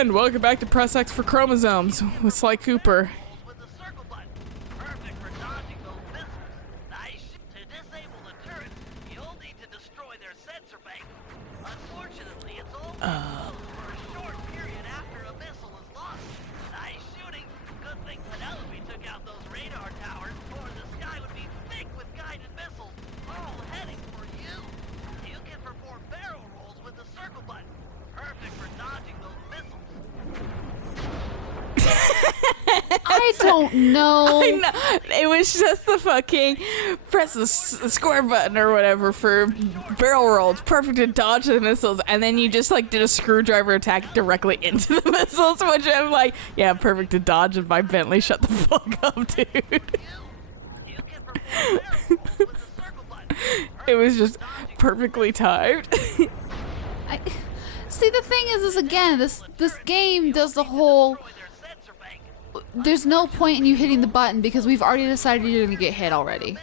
And welcome back to Press X for Chromosomes with Sly Cooper. With the circle button, perfect for dodging those missiles. Nice. To disable the turrets, you'll need to destroy their sensor bank. Unfortunately, it's only closed for a short period after a missile is launched. Nice shooting. Good thing Penelope took out those radar towers, or the sky would be thick with guided missiles, all heading for you. You can perform barrel rolls with the circle button. Perfect for dodging those missiles. I don't know. I know. It was just the fucking press the square button or whatever for barrel rolls. Perfect to dodge the missiles. And then you just like did a screwdriver attack directly into the missiles, which I'm like, yeah, perfect to dodge. And my Bentley, shut the fuck up, dude. You can perform barrel rolls with the circle button. It was just perfectly timed. See, the thing is again, this game does the whole. There's no point in you hitting the button because we've already decided you're gonna get hit already.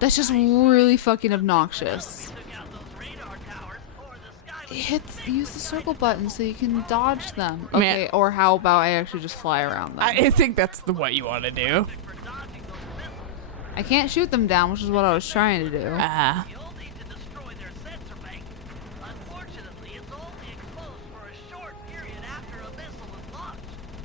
That's just really fucking obnoxious. Use the circle button so you can dodge them. Okay, Man. or how about I actually just fly around them? I think that's what you want to do. I can't shoot them down, which is what I was trying to do. You'll need to destroy their sensor bank. Unfortunately, it's only exposed for a short period after a missile is launched.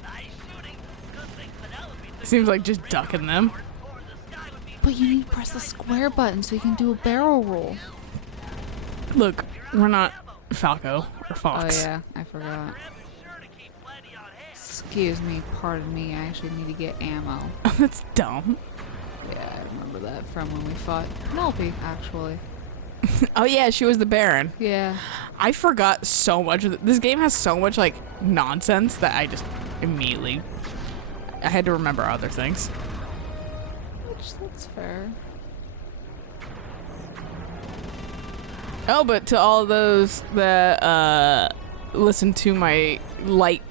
Nice shooting. Good thing Penelope took Seems like just ducking them. or the sky would be But you need to press the square button so you can do a barrel roll. Look, we're not Falco or Oh Fox. yeah, I forgot. sure to keep plenty on hand. Excuse me, pardon me, I actually need to get ammo. That's dumb. Yeah, I remember that from when we fought Penelope, actually. Oh yeah, she was the Baron. Yeah. I forgot so much of this game has so much like nonsense that I just immediately I had to remember other things. That's fair. Oh, but to all those that listen to my light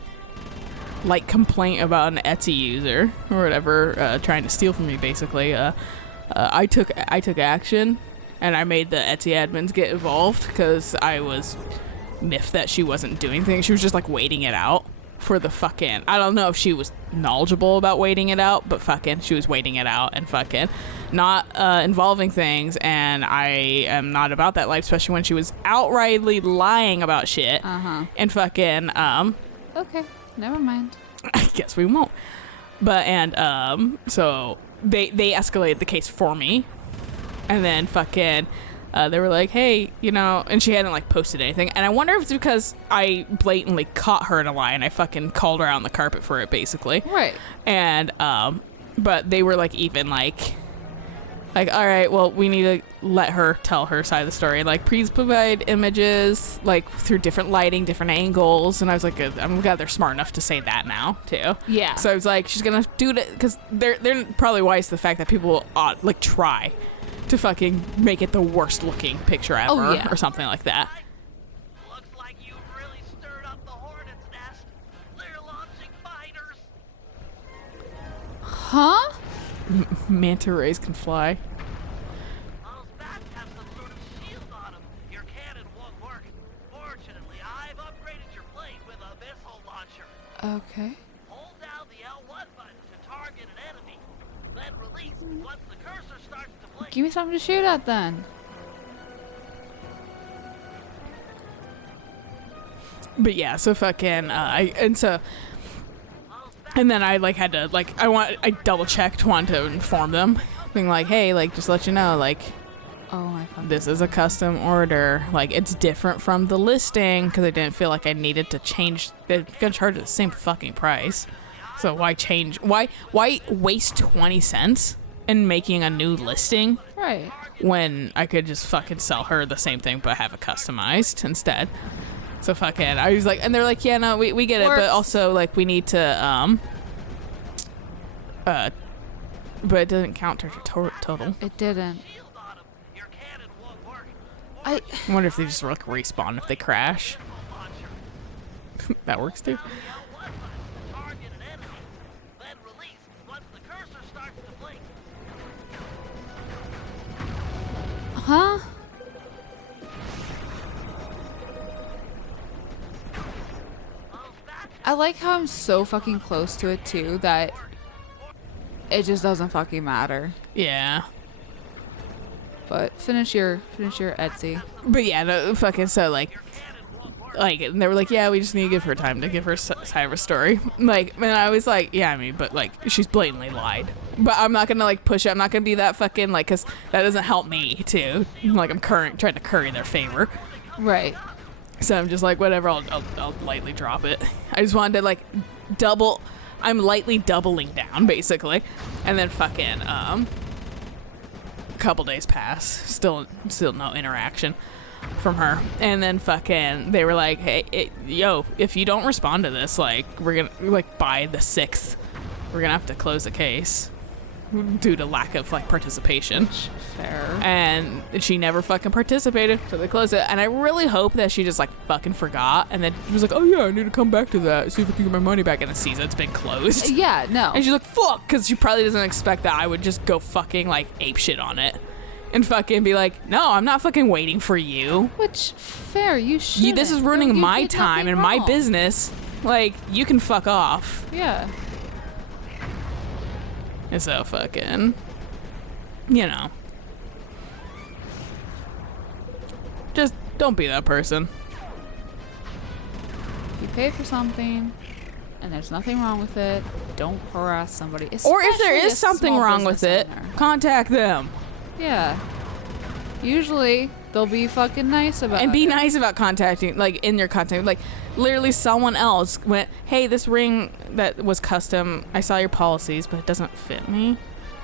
complaint about an Etsy user or whatever trying to steal from me, basically, I took action and I made the Etsy admins get involved because I was miffed that she wasn't doing things. She was just like waiting it out for the fucking, I don't know if she was knowledgeable about waiting it out, but fucking she was waiting it out and fucking not involving things, and I am not about that life, especially when she was outrightly lying about shit. And fucking Okay, never mind. I guess we won't. But and so they escalated the case for me, and then fucking they were like, hey, you know, and she hadn't like posted anything, and I wonder if it's because I blatantly caught her in a lie and I fucking called her out on the carpet for it, basically. Right. And but they were like even like all right, well, we need to let her tell her side of the story. Like, please provide images, like, through different lighting, different angles. And I was like, I'm glad they're smart enough to say that now, too. Yeah. So I was like, she's going to do it, because they're probably wise to the fact that people ought, like, try to fucking make it the worst looking picture ever, Oh, yeah. or something like that. Looks like you've really stirred up the hornet's nest. They're launching fighters. Huh? Manta rays can fly. Those bats have some sort of shield on them. Your cannon won't work. Fortunately, I've upgraded your plane with a missile launcher. Okay. Hold down the L1 button to target an enemy. Then release once the cursor starts to blink. Give me something to shoot at then. But yeah, so fucking, and then I like had to like I double checked, wanted to inform them, being like, hey, like just let you know, like Oh my fucking. this is a custom order, like it's different from the listing, because I didn't feel like I needed to change. They're gonna charge the same fucking price, so why change? Why waste 20 cents in making a new listing Right. when I could just fucking sell her the same thing but have it customized instead? So fucking, I was like, and they're like, yeah, no, we get it, but Works. also like we need to but it doesn't count to total. It didn't. Shield on 'em. Your cannon won't work. I. I wonder if they just like respawn if they crash. Launcher. That works too. The L1 button to target an enemy. Then release once the cursor starts to blink. Huh? Those I like how I'm so fucking close to it too that it just doesn't fucking matter. Yeah. But finish your Etsy. But yeah, no, fucking so like and they were like, yeah, we just need to give her time to give her side of her story. Like, and I was like, yeah, I mean, but like, she's blatantly lied. But I'm not gonna like push it. I'm not gonna be that fucking like, cause that doesn't help me too. Like, I'm trying to curry their favor. Right. So I'm just like, whatever. I'll lightly drop it. I just wanted to like double. I'm lightly doubling down basically, and then fucking a couple days pass. Still no interaction from her, and then fucking they were like, hey, yo, if you don't respond to this, like, we're gonna, like, by the 6th we're gonna have to close the case due to lack of like participation. Fair. And she never fucking participated, so they closed it. And I really hope that she just like fucking forgot, and then she was like, oh yeah, I need to come back to that, see if I can get my money back, and it sees it's been closed. Yeah, no. And she's like, fuck, because she probably doesn't expect that I would just go fucking like ape shit on it and fucking be like, no, I'm not fucking waiting for you. Which, fair, you should. This is ruining my time and my business. Like, you can fuck off. Yeah. And so fucking, you know. Just don't be that person. You pay for something, and there's nothing wrong with it. Don't harass somebody. Or if there especially is a something small wrong with business it, owner. contact them. Yeah. Usually, they'll be fucking nice about it. And be nice about contacting, like, in your contact. Like, literally someone else went, hey, this ring that was custom, I saw your policies, but it doesn't fit me.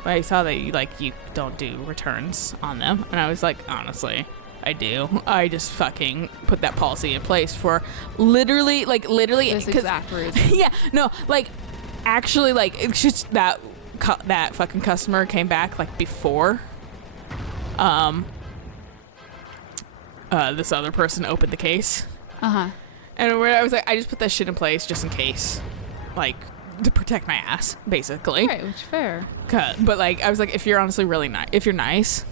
But I saw that you don't do returns on them. And I was like, honestly, I do. I just fucking put that policy in place for literally. This exact reason. Yeah, no, like, actually, like, it's just that fucking customer came back, like, before this other person opened the case. Uh-huh. And where I was like, I just put that shit in place just in case, like, to protect my ass, basically. Right, which fair. But like, I was like, if you're honestly really nice, if you're nice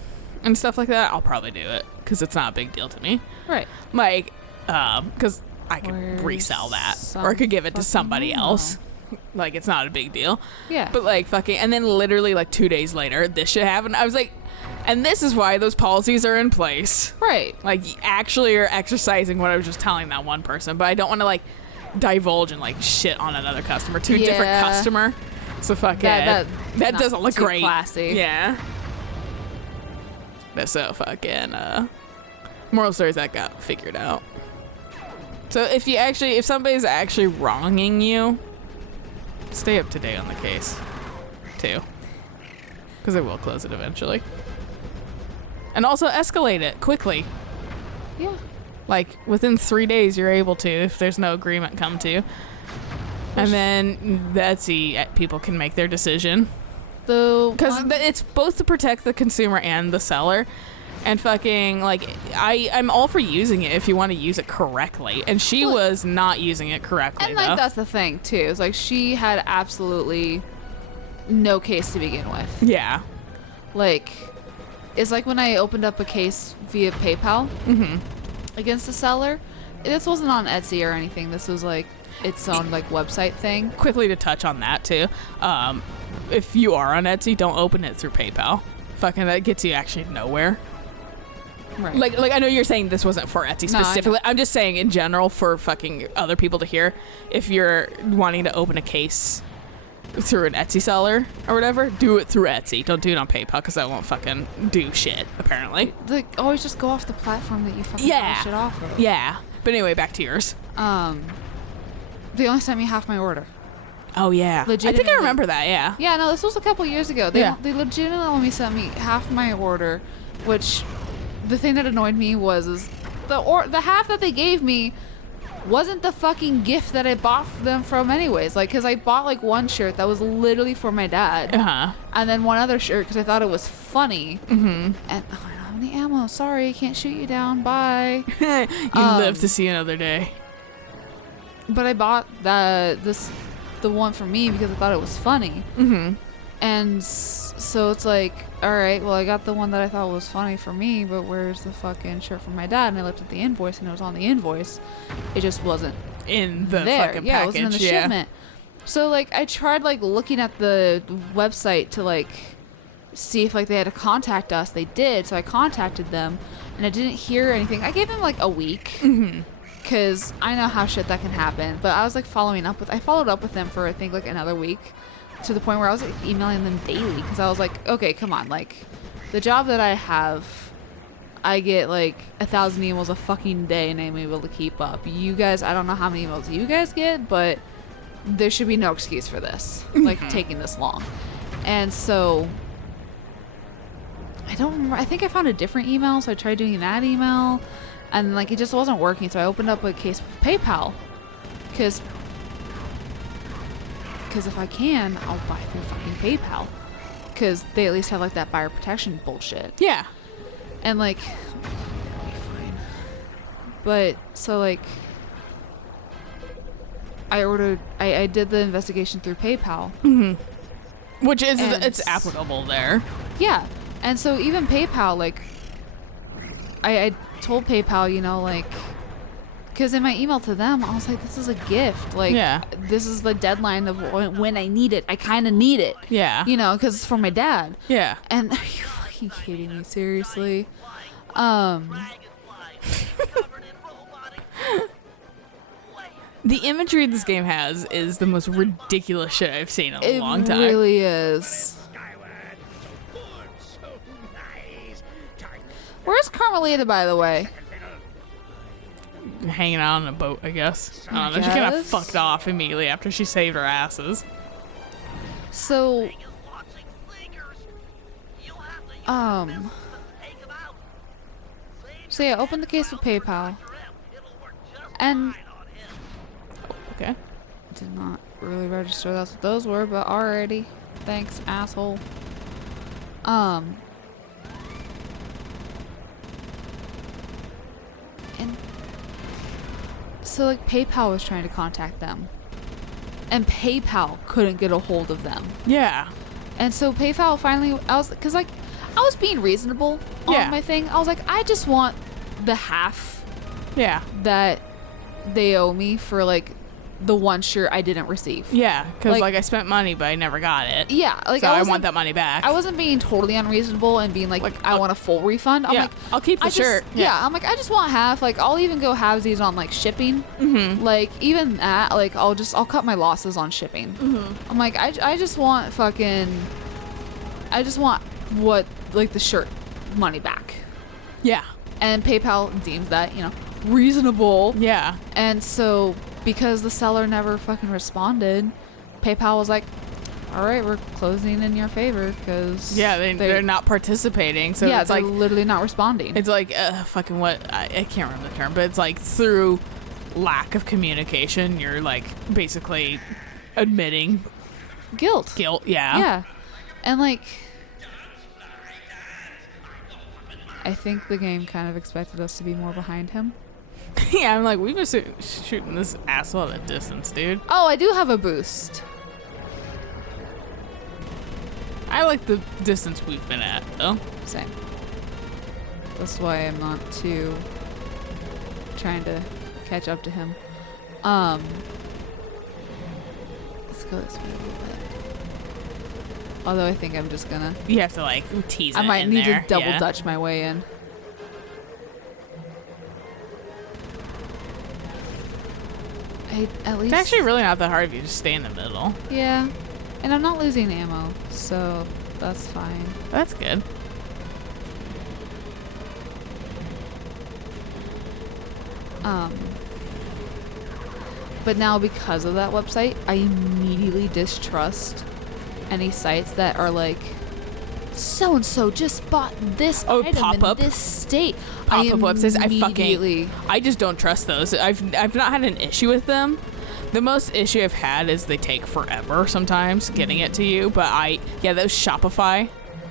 and stuff like that, I'll probably do it because it's not a big deal to me. Right. Like, because I could resell that, or I could give it to somebody else. Like, it's not a big deal. Yeah. But like, fucking, and then literally like 2 days later, this shit happened. I was like, and this is why those policies are in place. Right. Like, actually are exercising what I was just telling that one person, but I don't want to like divulge and like shit on another customer. Different customer. So fuck that doesn't look too great. Classy. Yeah. But so fucking moral stories that got figured out. So if somebody's actually wronging you, stay up to date on the case too, because they will close it eventually. And also escalate it quickly. Yeah. Like, within 3 days, you're able to, if there's no agreement come to. And then the Etsy people can make their decision. Because it's both to protect the consumer and the seller. And fucking, like, I'm all for using it if you want to use it correctly. And she was not using it correctly, and, like, that's the thing, too. It's like, she had absolutely no case to begin with. Yeah. Like, it's like when I opened up a case via PayPal against the seller. This wasn't on Etsy or anything. This was like its own like website thing. Quickly to touch on that too. If you are on Etsy, don't open it through PayPal. Fucking that gets you actually nowhere. Right. Like I know you're saying this wasn't for Etsy specifically. I'm just saying in general for fucking other people to hear. If you're wanting to open a case through an Etsy seller or whatever, do it through Etsy. Don't do it on PayPal because that won't fucking do shit, apparently. Like, always just go off the platform that you fucking buy shit off of. Yeah. But anyway, back to yours. They only sent me half my order. Oh, yeah. I think I remember that, yeah. Yeah, no, this was a couple years ago. They legitimately only sent me half my order, which the thing that annoyed me was the half that they gave me wasn't the fucking gift that I bought them from anyways. Like, because I bought like one shirt that was literally for my dad. And then one other shirt because I thought it was funny. And I don't have any ammo. Sorry, I can't shoot you down. Bye. You live to see another day. But I bought the one for me because I thought it was funny. And so it's like, all right, well, I got the one that I thought was funny for me, but where's the fucking shirt for my dad? And I looked at the invoice, and it was on the invoice. It just wasn't in the there. fucking Yeah, package. it wasn't in the yeah. shipment. So like I tried like looking at the website to like see if like they had to contact us. They did, so I contacted them, and I didn't hear anything. I gave them like a week because I know how shit that can happen. But I was like I followed up with them for I think like another week, to the point where I was like emailing them daily because I was like, okay, come on, like the job that I have, I get like 1,000 emails a fucking day and I'm able to keep up. You guys, I don't know how many emails you guys get, but there should be no excuse for this, like taking this long. And so I don't remember. I think I found a different email, so I tried doing that email, and like it just wasn't working. So I opened up a case with PayPal, because if I can, I'll buy through fucking PayPal, because they at least have like that buyer protection bullshit. Yeah. And like, that'll be fine. But so like, I did the investigation through PayPal. Which is, And- it's applicable there. Yeah. And so even PayPal, like, I told PayPal, you know, like, because in my email to them, I was like, this is a gift. Like, Yeah. this is the deadline of when I need it. I kind of need it. Yeah. You know, because it's for my dad. Yeah. And are you fucking kidding me? Seriously? The imagery this game has is the most ridiculous shit I've seen in a long time. It really is. Where's Carmelita, by the way? Hanging out on a boat, I guess. I don't know. She kind of guess. fucked off immediately after she saved her asses. So, so yeah, open the case with PayPal. And Okay. did not really register that's what those were, but alrighty. Thanks, asshole. And so like PayPal was trying to contact them, and PayPal couldn't get a hold of them. Yeah. And so PayPal finally, I was being reasonable on Yeah. my thing. I was like, I just want the half Yeah. that they owe me for like the one shirt I didn't receive. Yeah. Because, Like- like, I spent money, but I never got it. Yeah, like So I wasn't- want that money back. I wasn't being totally unreasonable and being like, Like, I want a full refund. I'm yeah. like, I'll keep the I just- shirt. Yeah. I'm like, I just want half. Like, I'll even go halvesies on like shipping. Like, even that, like, I'll cut my losses on shipping. I'm like, I just want what, like, the shirt money back. Yeah. And PayPal deemed that, you know, reasonable. Yeah. And so, because the seller never fucking responded, PayPal was like, all right, we're closing in your favor because Yeah. They're not participating. So yeah, it's they're like, literally not responding. it's like, fucking what? I can't remember the term, but it's like through lack of communication, you're like basically admitting Guilt. guilt. Yeah. Yeah. And like, I think the game kind of expected us to be more behind him. Yeah. I'm like, we've been shooting this asshole at a distance, dude. Oh, I do have a boost. I like the distance we've been at, though. Same. That's why I'm not too trying to catch up to him. Let's go this way a little bit. Although I think I'm just gonna. You have to like tease it I might in need there. to double yeah. dutch my way in. At least. It's actually really not that hard if you just stay in the middle. Yeah. And I'm not losing ammo, so that's fine. That's good. But now because of that website, I immediately distrust any sites that are like, so and so just bought this item pop-up? in this state. Pop-up websites, immediately- I just don't trust those. I've not had an issue with them. The most issue I've had is they take forever sometimes getting it to you. But those Shopify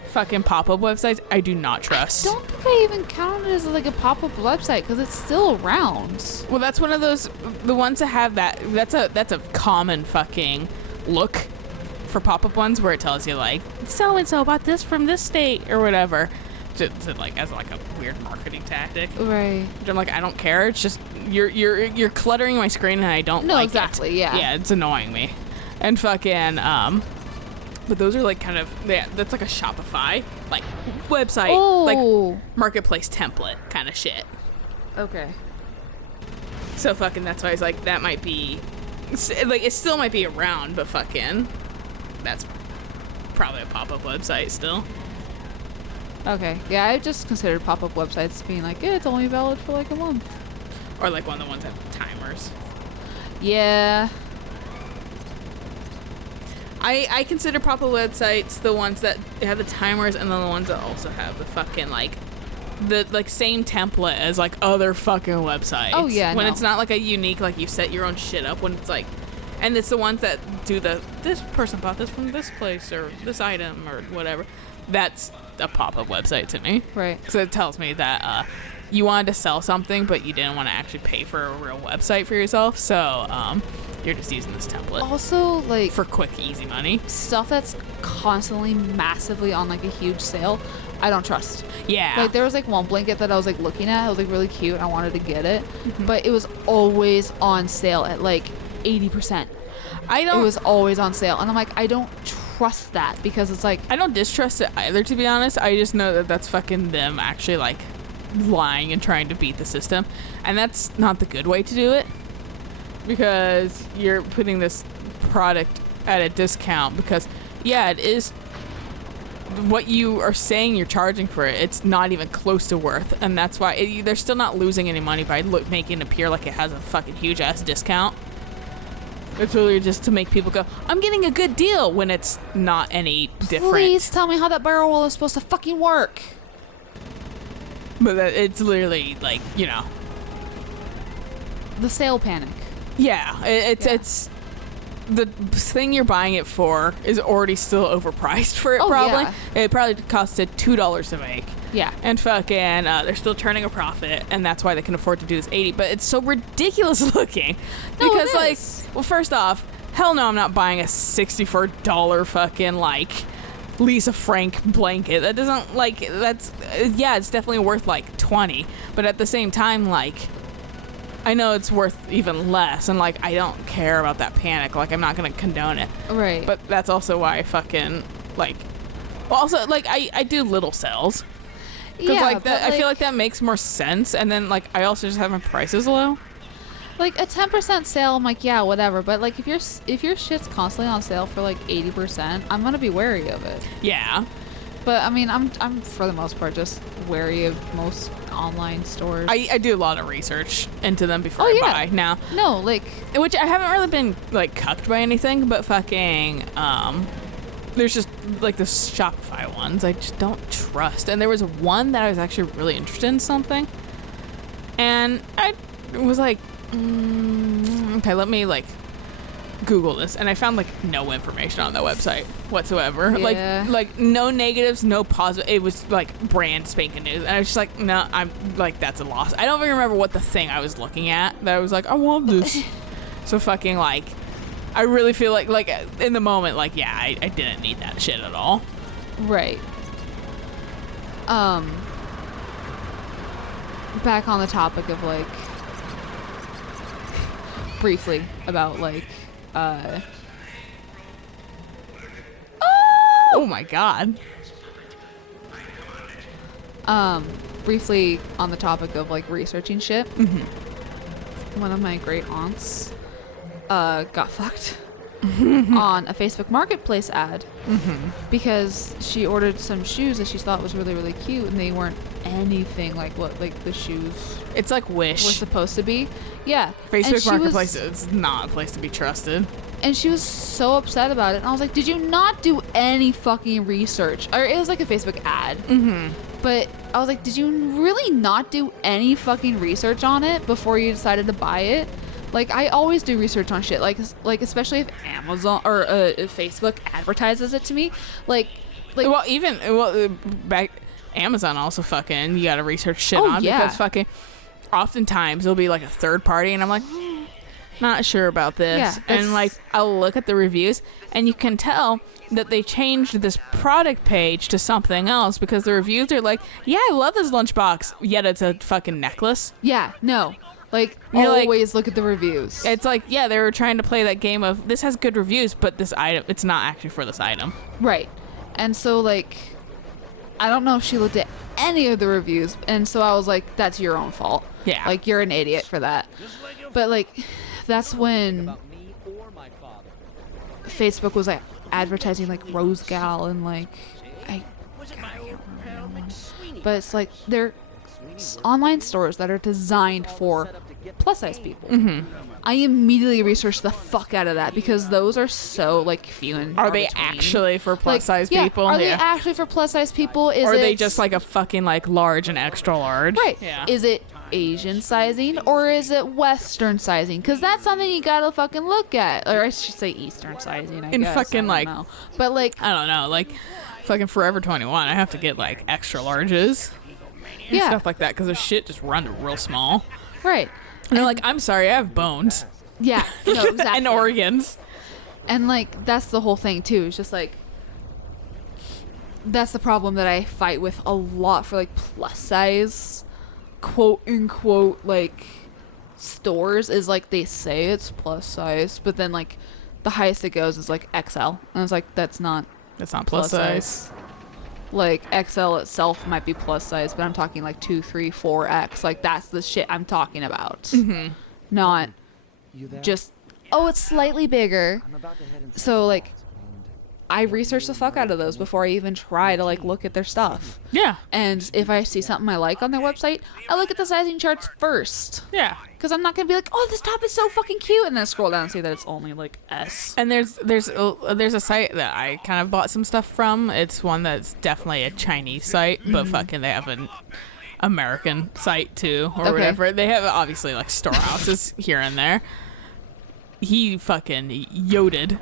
fucking pop-up websites, I do not trust. Don't think I even count it as like a pop-up website because it's still around. Well, that's one of those, the ones that have that. That's a common fucking look for pop-up ones where it tells you like so and so bought this from this state or whatever. to like as like a weird marketing tactic. Right. Which I'm like, I don't care. It's just you're cluttering my screen and I don't No, like exactly. it. Yeah. Yeah, it's annoying me. And fucking but those are like kind of that's like a Shopify like website like marketplace template kind of shit. Okay. So fucking that's why I was like that might be like it still might be around, but fucking that's probably a pop-up website still. Okay. Yeah, I just considered pop-up websites being like, it's only valid for like a month. Or like one of the ones that have timers. Yeah. I consider pop-up websites the ones that have the timers and then the ones that also have the fucking like the like same template as like other fucking websites. Oh yeah. When no. it's not like a unique like you set your own shit up, when it's like, and it's the ones that do this person bought this from this place or this item or whatever. That's a pop-up website to me. Right. So it tells me that you wanted to sell something but you didn't want to actually pay for a real website for yourself. So you're just using this template. Also, like, for quick, easy money. Stuff that's constantly massively on like a huge sale, I don't trust. Yeah. Like there was like one blanket that I was like looking at. It was like really cute. And I wanted to get it, but it was always on sale at like 80%. It was always on sale, and I'm like, I don't trust that because it's like I don't distrust it either, to be honest. I just know that that's fucking them actually like lying and trying to beat the system, and that's not the good way to do it. Because you're putting this product at a discount because, yeah, it is what you are saying you're charging for it. It's not even close to worth, and that's why they're still not losing any money by making it appear like it has a fucking huge ass discount. It's really just to make people go, I'm getting a good deal, when it's not any different. Please tell me how that barrel roll is supposed to fucking work. But it's literally like, you know, the sale panic. Yeah, it's the thing you're buying it for is already still overpriced for it. Probably it probably costed $2 to make. Yeah, and fucking they're still turning a profit, and that's why they can afford to do this 80. But it's so ridiculous looking because like, well, first off, hell no, I'm not buying a $64 fucking like Lisa Frank blanket. That doesn't like that's it's definitely worth like 20, but at the same time, like, I know it's worth even less, and like I don't care about that panic. Like I'm not gonna condone it. Right. But that's also why I fucking like. Well, also like I do little sales. Yeah, like that, I feel like that makes more sense. And then like I also just have my prices low. Like a 10% sale, I'm like, yeah, whatever. But like if your shit's constantly on sale for like 80%, I'm gonna be wary of it. Yeah. But I mean, I'm for the most part just wary of most online stores. I do a lot of research into them before I buy now. No, like, which I haven't really been like cucked by anything, but fucking there's just like the Shopify ones I just don't trust. And there was one that I was actually really interested in something, and I was like, okay, let me like Google this, and I found like no information on the website whatsoever. Yeah. Like no negatives, no positive. It was like brand spanking new, and I was just like, no, I'm like, that's a loss. I don't even remember what the thing I was looking at that I was like, I want this. So fucking like, I really feel like in the moment, like, yeah, I didn't need that shit at all. Right. Back on the topic of like, briefly about like, oh my god. Briefly on the topic of like researching shit. One of my great aunts got fucked on a Facebook Marketplace ad because she ordered some shoes that she thought was really, really cute, and they weren't anything like what like the shoes It's like Wish. were supposed to be. Yeah. Facebook Marketplace is not a place to be trusted. And she was so upset about it. And I was like, did you not do any fucking research? Or it was like a Facebook ad. But I was like, did you really not do any fucking research on it before you decided to buy it? Like, I always do research on shit. Like especially if Amazon or if Facebook advertises it to me. Like back Amazon also fucking you gotta research shit on because fucking oftentimes it'll be like a third party, and I'm like, not sure about this. Yeah, And like, I'll look at the reviews and you can tell that they changed this product page to something else because the reviews are like, yeah, I love this lunchbox, yet it's a fucking necklace. Yeah, no. Like, You're like- always look at the reviews. It's like, yeah, they were trying to play that game of this has good reviews, but this item, it's not actually for this item. Right. And so, like, I don't know if she looked at any of the reviews. And so I was like, that's your own fault. Yeah. Like, you're an idiot for that. But, like, that's when Facebook was, like, advertising, like, Rose Gal and, like, I can't remember. But it's like, they're online stores that are designed for plus-size people. Mm-hmm. I immediately researched the fuck out of that because those are so, like, few and Are far they between. actually for Like, plus size yeah, people? Are they actually for plus size people? Or are they just like a fucking like large and extra large? right? Yeah. Is it Asian sizing or is it Western sizing? Because that's something you gotta fucking look at, or I should say Eastern sizing. I In guess. fucking, I don't like- know. But like, I don't know, like fucking Forever 21. I have to get like extra larges and yeah, stuff like that because their shit just run real small. right. And they're like, I'm sorry, I have bones Yeah, no, exactly. and organs. And like that's the whole thing too. It's just like that's the problem that I fight with a lot for like plus size, quote unquote, like stores is like they say it's plus size, but then like the highest it goes is like XL, and I was like, that's not That's not plus size. Like XL itself might be plus size, but I'm talking like 2, 3, 4X. Like that's the shit I'm talking about. Mm-hmm. Not just it's slightly bigger. So like I research the fuck out of those before I even try to like look at their stuff. Yeah. And if I see something I like on their website, I look at the sizing charts first. Yeah. Because I'm not gonna be like, oh, this top is so fucking cute, and then scroll down and see that it's only like S. And there's a site that I kind of bought some stuff from. It's one that's definitely a Chinese site, but fucking they have an American site too, or Okay. whatever. They have obviously like storehouses here and there. He fucking yoted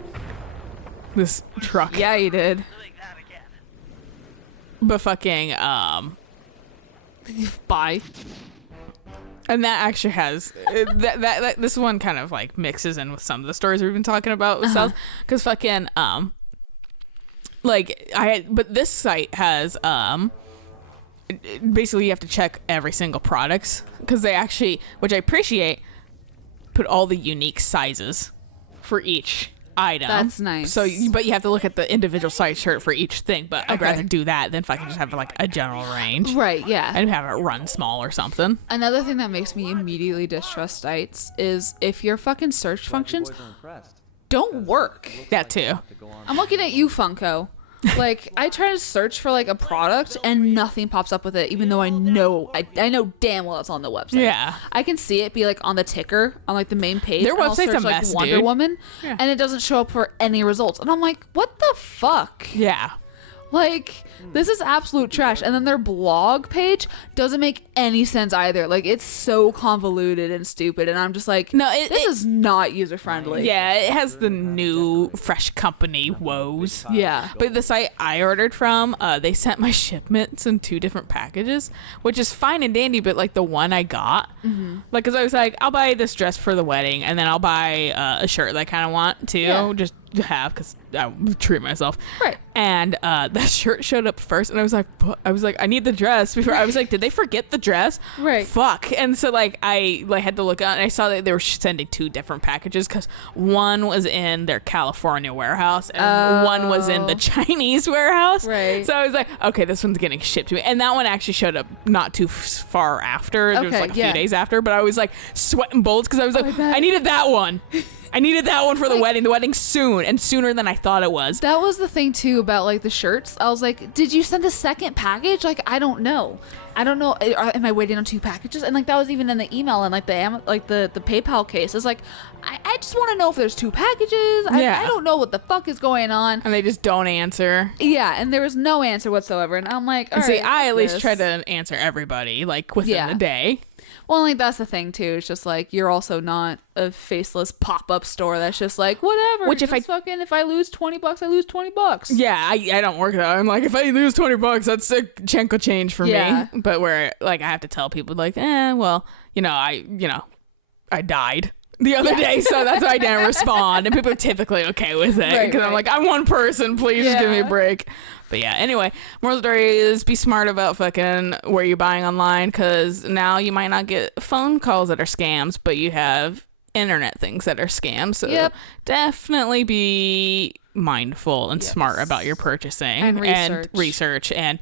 this truck. Yeah, you did. Doing that again. But fucking Bye. and that actually has that this one kind of like mixes in with some of the stories we've been talking about with South, because fucking like but this site has basically you have to check every single products because they actually, which I appreciate, put all the unique sizes for each item. That's nice. So but you have to look at the individual size shirt for each thing, but I'd Okay. rather do that than fucking just have like a general range Right, yeah. and have it run small or something. Another thing that makes me immediately distrust sites is if your fucking search functions don't work. That too. I'm looking at you, Funko. Like, I try to search for like a product and nothing pops up with it, even though I know damn well it's on the website. Yeah. I can see it be like on the ticker on like the main page. Their and I'll website's search, a like, mess, Wonder dude. Woman, Yeah. and it doesn't show up for any results. And I'm like, what the fuck? Yeah. Like, this is absolute trash. And then their blog page doesn't make any sense either. Like, it's so convoluted and stupid. And I'm just like, No, this is not user friendly. Yeah, it has the new fresh company woes. Yeah. But the site I ordered from, they sent my shipments in 2 different packages, which is fine and dandy, but like the one I got, like, cause I was like, I'll buy this dress for the wedding and then I'll buy a shirt that I kind of want to just have, cause I treat myself. Right. And that shirt showed up first, and I was like, I need the dress before. I was like, did they forget the dress? Right. Fuck. And so like I had to look out, and I saw that they were sending 2 different packages because one was in their California warehouse and one was in the Chinese warehouse. Right. So I was like, okay, this one's getting shipped to me, and that one actually showed up not too far after. It was Okay, like a few yeah. days after, but I was like sweating bullets because I was like, bet. I needed that one. I needed that one for the wedding. The wedding's soon, and sooner than I thought it was. That was the thing too about like the shirts. I was like, did you send a second package? Like, I don't know. Am I waiting on 2 packages? And like that was even in the email and like the PayPal case. It's like, I just want to know if there's 2 packages. Yeah. I don't know what the fuck is going on. And they just don't answer. Yeah, and there was no answer whatsoever. And I'm like, all And see, right, I at fuck least this. try to answer everybody like within Yeah. the day. Well, like that's the thing too. It's just like you're also not a faceless pop-up store that's just like whatever. Which if if I lose $20, I lose $20. Yeah, I don't work that. I'm like, if I lose $20, that's a chunk of change for Yeah. me. But where like I have to tell people like, well, I died. the other day, so that's why I didn't respond. And people are typically okay with it because I'm like, I'm one person, please just give me a break. But yeah, anyway, moral story is be smart about fucking where you're buying online, because now you might not get phone calls that are scams, but you have internet things that are scams. So definitely be mindful and smart about your purchasing and research and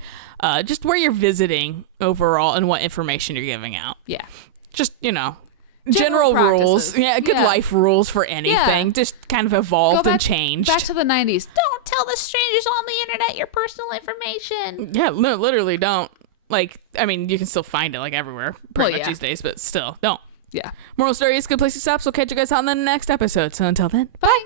just where you're visiting overall and what information you're giving out. Yeah. Just, general rules. Yeah, good life rules for anything. Just kind of evolved and changed. Back to the 90s. Don't tell the strangers on the internet your personal information. Yeah, no, literally don't. Like, I mean, you can still find it like everywhere pretty much these days, but still, don't. Yeah. Moral story is a good place to stop, so catch you guys on the next episode. So until then, bye.